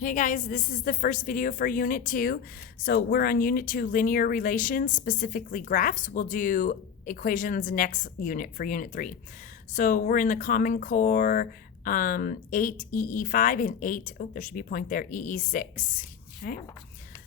Hey guys, this is the first video for Unit 2. So we're on Unit 2 linear relations, specifically graphs. We'll do equations next unit for Unit 3. So we're in the Common Core 8 EE5 and 8, there should be a point there, EE6. Okay.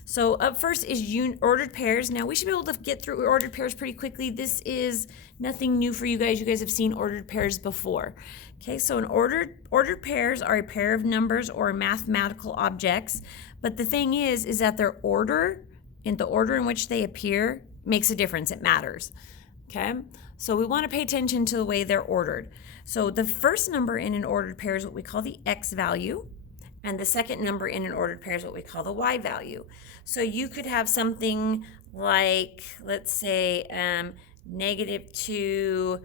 So up first is ordered pairs. Now we should be able to get through ordered pairs pretty quickly. This is nothing new for you guys. You guys have seen ordered pairs before. Okay, so an ordered pairs are a pair of numbers or mathematical objects. But the thing is that their order and the order in which they appear makes a difference. It matters. Okay, so we want to pay attention to the way they're ordered. So the first number in an ordered pair is what we call the x value. And the second number in an ordered pair is what we call the y value. So you could have something like, let's say, -2,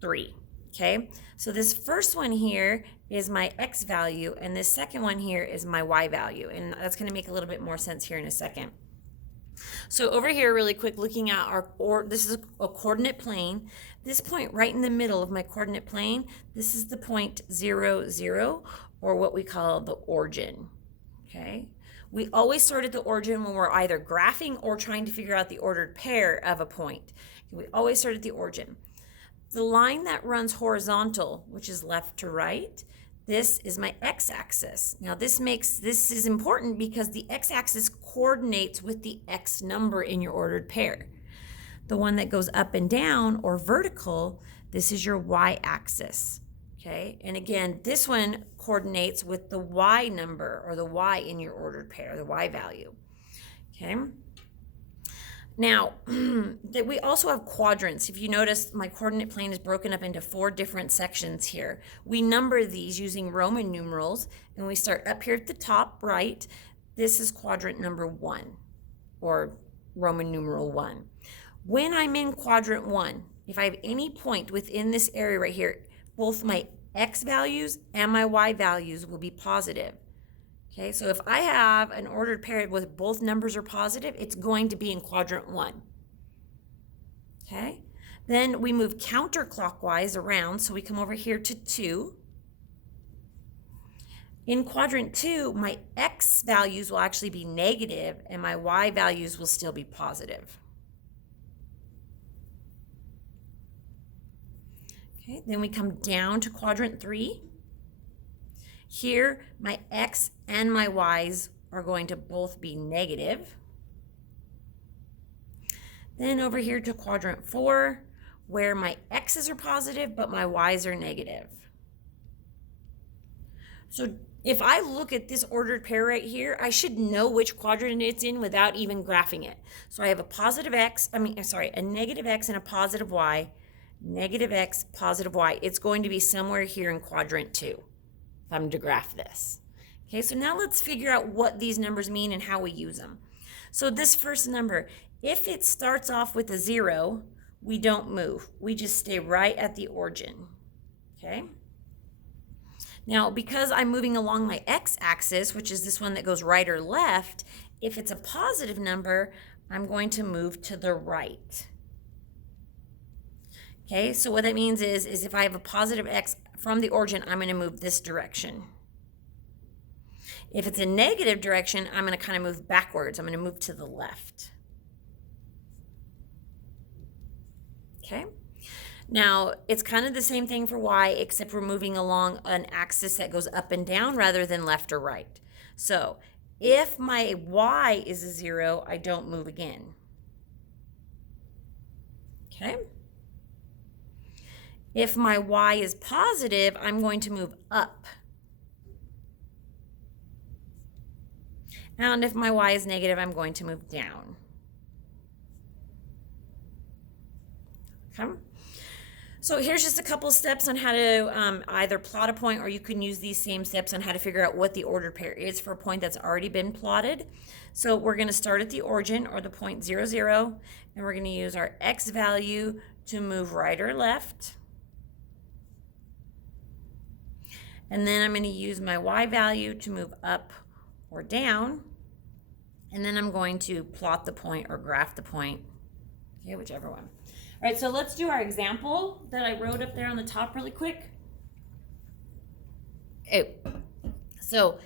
3. Okay, so this first one here is my x value, and this second one here is my y value. And that's going to make a little bit more sense here in a second. So over here, really quick, looking at this is a coordinate plane. This point right in the middle of my coordinate plane, this is the point 0, 0, or what we call the origin. Okay. We always start at the origin when we're either graphing or trying to figure out the ordered pair of a point. We always start at the origin. The line that runs horizontal, which is left to right, this is my x-axis. Now this is important because the x-axis coordinates with the x number in your ordered pair. The one that goes up and down or vertical, this is your y-axis. Okay, and again, this one coordinates with the y number or the y in your ordered pair, the y value. Okay. Now, we also have quadrants. If you notice, my coordinate plane is broken up into 4 different sections here. We number these using Roman numerals, and we start up here at the top right. This is quadrant number 1, or Roman numeral 1. When I'm in quadrant 1, if I have any point within this area right here, both my x values and my y values will be positive. Okay, so if I have an ordered pair with both numbers are positive, it's going to be in quadrant 1. Okay, then we move counterclockwise around, so we come over here to 2. In quadrant 2, my x values will actually be negative and my y values will still be positive. Okay, then we come down to quadrant 3. Here, my x and my y's are going to both be negative. Then over here to quadrant 4, where my x's are positive, but my y's are negative. So if I look at this ordered pair right here, I should know which quadrant it's in without even graphing it. So I have a negative x and a positive y, negative x, positive y. It's going to be somewhere here in quadrant 2. If I'm to graph this. Okay, so now let's figure out what these numbers mean and how we use them. So this first number, if it starts off with a 0, we don't move. We just stay right at the origin. Okay? Now, because I'm moving along my x-axis, which is this one that goes right or left, if it's a positive number, I'm going to move to the right. Okay, so what that means is if I have a positive x from the origin, I'm going to move this direction. If it's a negative direction, I'm going to kind of move backwards. I'm going to move to the left. Okay, now it's kind of the same thing for y, except we're moving along an axis that goes up and down rather than left or right. So if my y is a 0, I don't move again. Okay. If my y is positive, I'm going to move up. And if my y is negative, I'm going to move down. Okay. So here's just a couple steps on how to either plot a point, or you can use these same steps on how to figure out what the ordered pair is for a point that's already been plotted. So we're going to start at the origin, or the point 0, 0, and we're going to use our x value to move right or left. And then I'm going to use my y value to move up or down. And then I'm going to plot the point or graph the point. Okay, whichever one. All right, so let's do our example that I wrote up there on the top really quick. So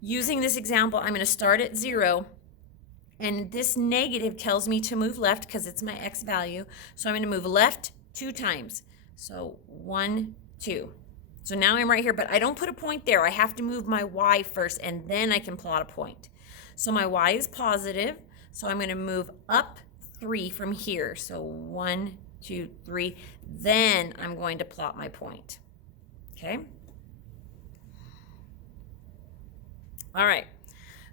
using this example, I'm going to start at 0. And this negative tells me to move left because it's my x value. So I'm going to move left 2 times. So 1, 2. So now I'm right here, but I don't put a point there. I have to move my y first, and then I can plot a point. So my y is positive. So I'm going to move up 3 from here. So 1, 2, 3. Then I'm going to plot my point. Okay? All right.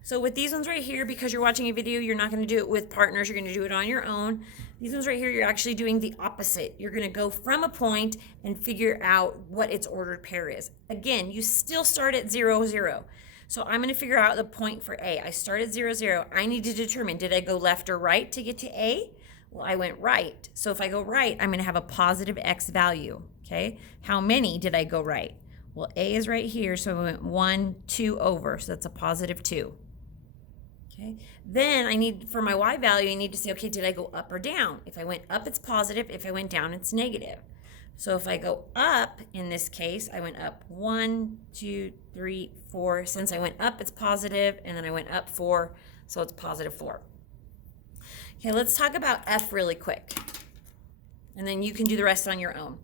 So with these ones right here, because you're watching a video, you're not going to do it with partners. You're going to do it on your own. These ones right here, you're actually doing the opposite. You're going to go from a point and figure out what its ordered pair is. Again, you still start at 0, 0. So I'm going to figure out the point for A. I start at 0, 0. I need to determine, did I go left or right to get to A? Well, I went right. So if I go right, I'm going to have a positive x value. Okay? How many did I go right? Well, A is right here, so I went 1, 2 over. So that's a positive 2. Okay. Then I need, for my y value, I need to say, okay, did I go up or down? If I went up, it's positive. If I went down, it's negative. So if I go up, in this case, I went up 1, 2, 3, 4. Since I went up, it's positive, and then I went up 4, so it's positive 4. Okay, let's talk about f really quick, and then you can do the rest on your own.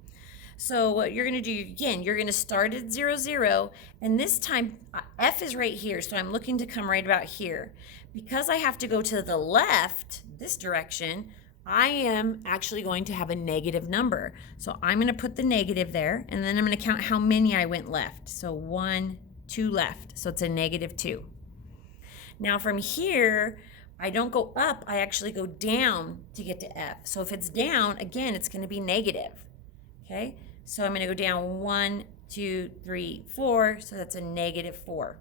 So what you're going to do, again, you're going to start at 0, 0, and this time f is right here, so I'm looking to come right about here. Because I have to go to the left, this direction, I am actually going to have a negative number. So I'm going to put the negative there, and then I'm going to count how many I went left. So 1, 2 left, so it's a negative 2. Now from here, I don't go up, I actually go down to get to f. So if it's down, again, it's going to be negative. Okay, so I'm going to go down 1, 2, 3, 4, so that's a negative 4.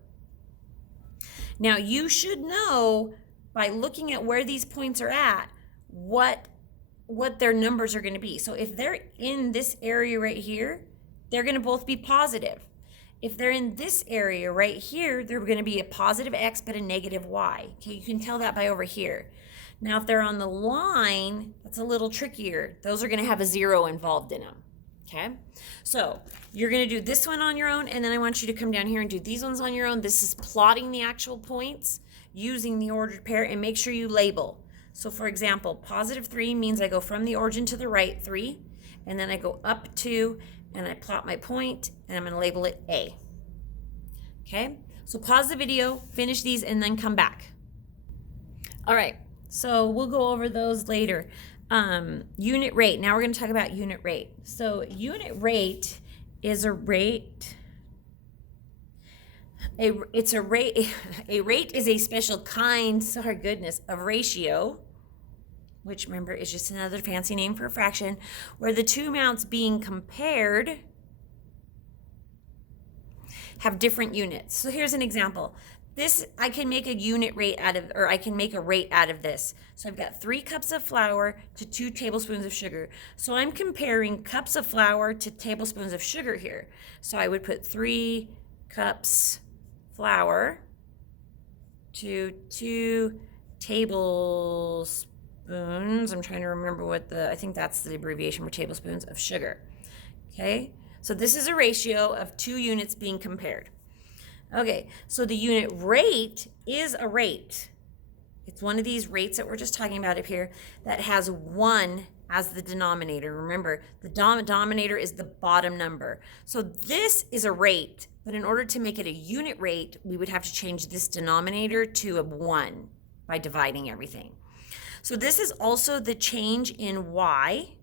Now you should know by looking at where these points are at, what their numbers are going to be. So if they're in this area right here, they're going to both be positive. If they're in this area right here, they're going to be a positive x but a negative y. Okay, you can tell that by over here. Now if they're on the line, that's a little trickier. Those are going to have a 0 involved in them. Okay, so you're going to do this one on your own, and then I want you to come down here and do these ones on your own. This is plotting the actual points using the ordered pair, and make sure you label. So for example, positive 3 means I go from the origin to the right 3, and then I go up 2, and I plot my point, and I'm going to label it A. Okay, so pause the video, finish these, and then come back. All right, so we'll go over those later. Unit rate. Now we're going to talk about unit rate. So unit rate is a rate. A rate is a special kind, sorry goodness, of ratio, which remember is just another fancy name for a fraction, where the two amounts being compared have different units. So here's an example. This, I can make a unit rate out of, or I can make a rate out of this. So I've got 3 cups of flour to 2 tablespoons of sugar. So I'm comparing cups of flour to tablespoons of sugar here. So I would put 3 cups flour to 2 tablespoons. I'm trying to remember what I think that's the abbreviation for tablespoons of sugar. Okay, so this is a ratio of 2 units being compared. Okay, so the unit rate is a rate. It's one of these rates that we're just talking about up here that has 1 as the denominator. Remember, the denominator is the bottom number. So this is a rate, but in order to make it a unit rate, we would have to change this denominator to a 1 by dividing everything. So this is also the change in y,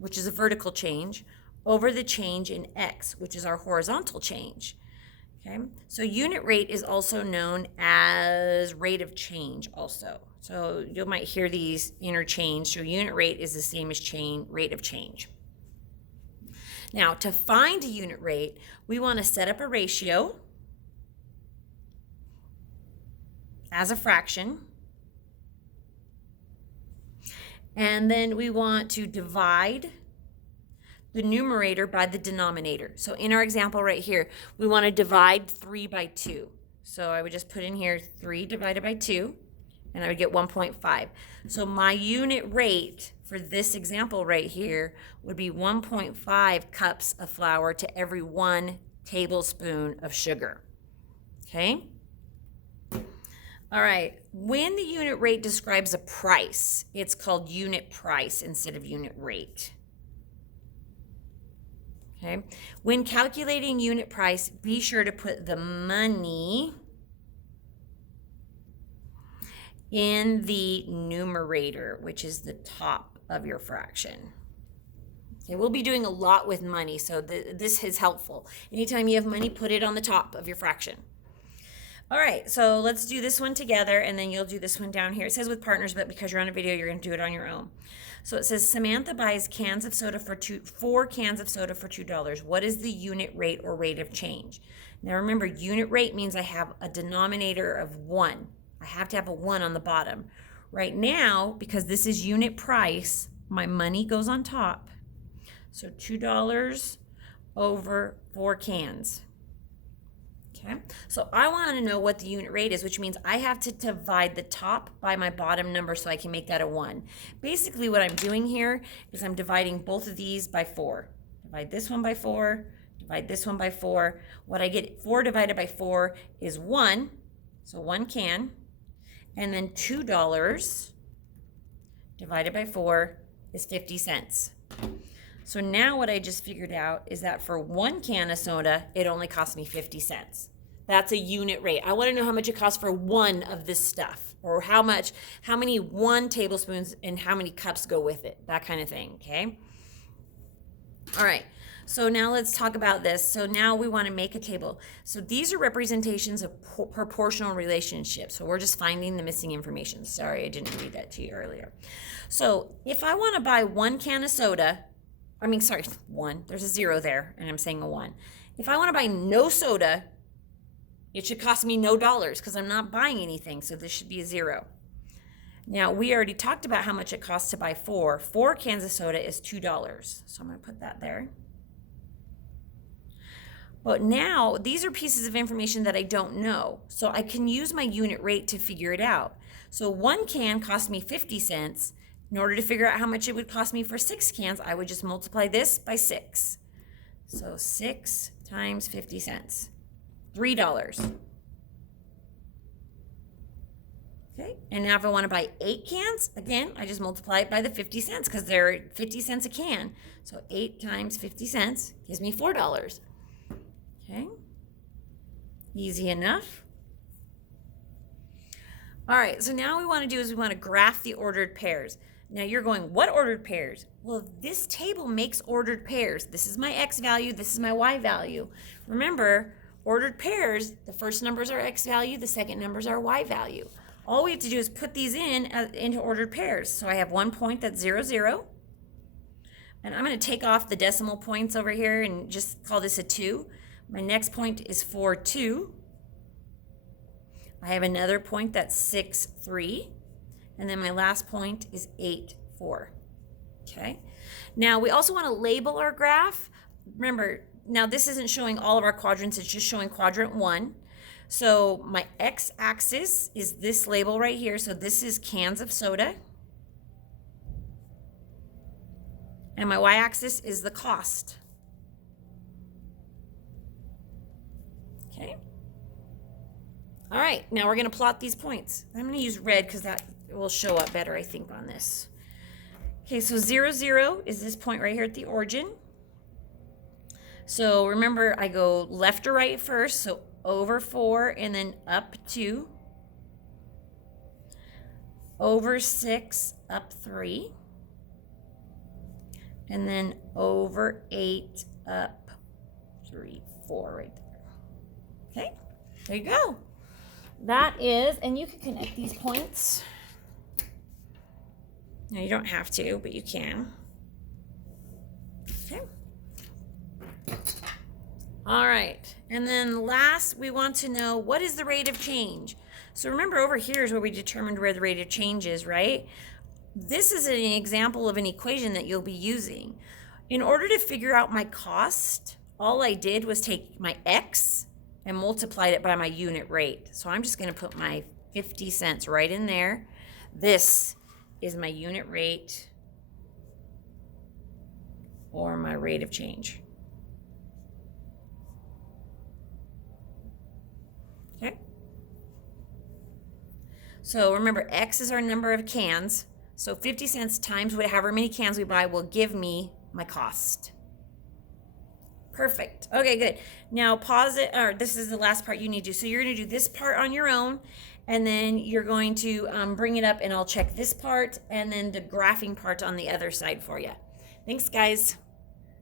which is a vertical change, over the change in x, which is our horizontal change. Okay, so unit rate is also known as rate of change also. So you might hear these interchanged. So unit rate is the same as rate of change. Now, to find a unit rate, we want to set up a ratio as a fraction. And then we want to divide the numerator by the denominator. So in our example right here, we want to divide 3 by 2. So I would just put in here 3 divided by 2, and I would get 1.5. So my unit rate for this example right here would be 1.5 cups of flour to every 1 tablespoon of sugar. Okay? All right, when the unit rate describes a price, it's called unit price instead of unit rate. Okay, when calculating unit price, be sure to put the money in the numerator, which is the top of your fraction. Okay, we'll be doing a lot with money, so this is helpful. Anytime you have money, put it on the top of your fraction. All right, so let's do this one together, and then you'll do this one down here. It says with partners, but because you're on a video, you're going to do it on your own. So it says Samantha buys cans of soda for four cans of soda for $2. What is the unit rate or rate of change? Now remember, unit rate means I have a denominator of 1. I have to have a 1 on the bottom. Right now, because this is unit price, my money goes on top. So $2 over 4 cans. Okay, so I want to know what the unit rate is, which means I have to divide the top by my bottom number so I can make that a 1. Basically what I'm doing here is I'm dividing both of these by 4. Divide this one by 4, divide this one by 4. What I get, 4 divided by 4 is 1, so 1 can. And then $2 divided by 4 is 50 cents. So now what I just figured out is that for 1 can of soda, it only cost me 50 cents. That's a unit rate. I want to know how much it costs for 1 of this stuff, or how many 1 tablespoons and how many cups go with it, that kind of thing, okay? All right, so now let's talk about this. So now we want to make a table. So these are representations of proportional relationships. So we're just finding the missing information. Sorry, I didn't read that to you earlier. So if I want to buy 1 can of soda, there's a 0 there, and I'm saying a 1. If I want to buy no soda, it should cost me no dollars because I'm not buying anything, so this should be a 0. Now, we already talked about how much it costs to buy 4. 4 cans of soda is $2, so I'm going to put that there. But now, these are pieces of information that I don't know, so I can use my unit rate to figure it out. So 1 can cost me 50 cents. In order to figure out how much it would cost me for 6 cans, I would just multiply this by 6. So 6 times 50 cents, $3. Okay, and now if I want to buy 8 cans, again, I just multiply it by the 50 cents because they're 50 cents a can. So 8 times 50 cents gives me $4. Okay, easy enough. All right, so now what we want to do is we want to graph the ordered pairs. Now you're going, what ordered pairs? Well, this table makes ordered pairs. This is my X value, this is my Y value. Remember, ordered pairs, the first numbers are X value, the second numbers are Y value. All we have to do is put these into ordered pairs. So I have 1 point that's 0, 0. And I'm going to take off the decimal points over here and just call this a 2. My next point is 4, 2. I have another point that's 6, 3. And then my last point is 8, 4. Okay. Now we also want to label our graph. Remember, now this isn't showing all of our quadrants, it's just showing quadrant 1. So my x-axis is this label right here. So this is cans of soda. And my y-axis is the cost. Okay. All right, now we're going to plot these points. I'm going to use red because that will show up better, I think, on this. Okay, so 0, 0 is this point right here at the origin. So remember, I go left or right first, so over 4 and then up 2. Over 6, up 3. And then over 8, up 3, 4 right there. Okay, there you go. That is, and you can connect these points. Now you don't have to, but you can. Okay. All right, and then last we want to know what is the rate of change. So remember over here is where we determined where the rate of change is, right? This is an example of an equation that you'll be using. In order to figure out my cost, all I did was take my X and multiplied it by my unit rate. So I'm just going to put my 50 cents right in there. This is my unit rate or my rate of change. Okay. So remember, X is our number of cans. So 50 cents times however many cans we buy will give me my cost. Perfect. Okay, good. Now pause it, or this is the last part you need to do. So you're going to do this part on your own, and then you're going to bring it up, and I'll check this part and then the graphing part on the other side for you. Thanks, guys.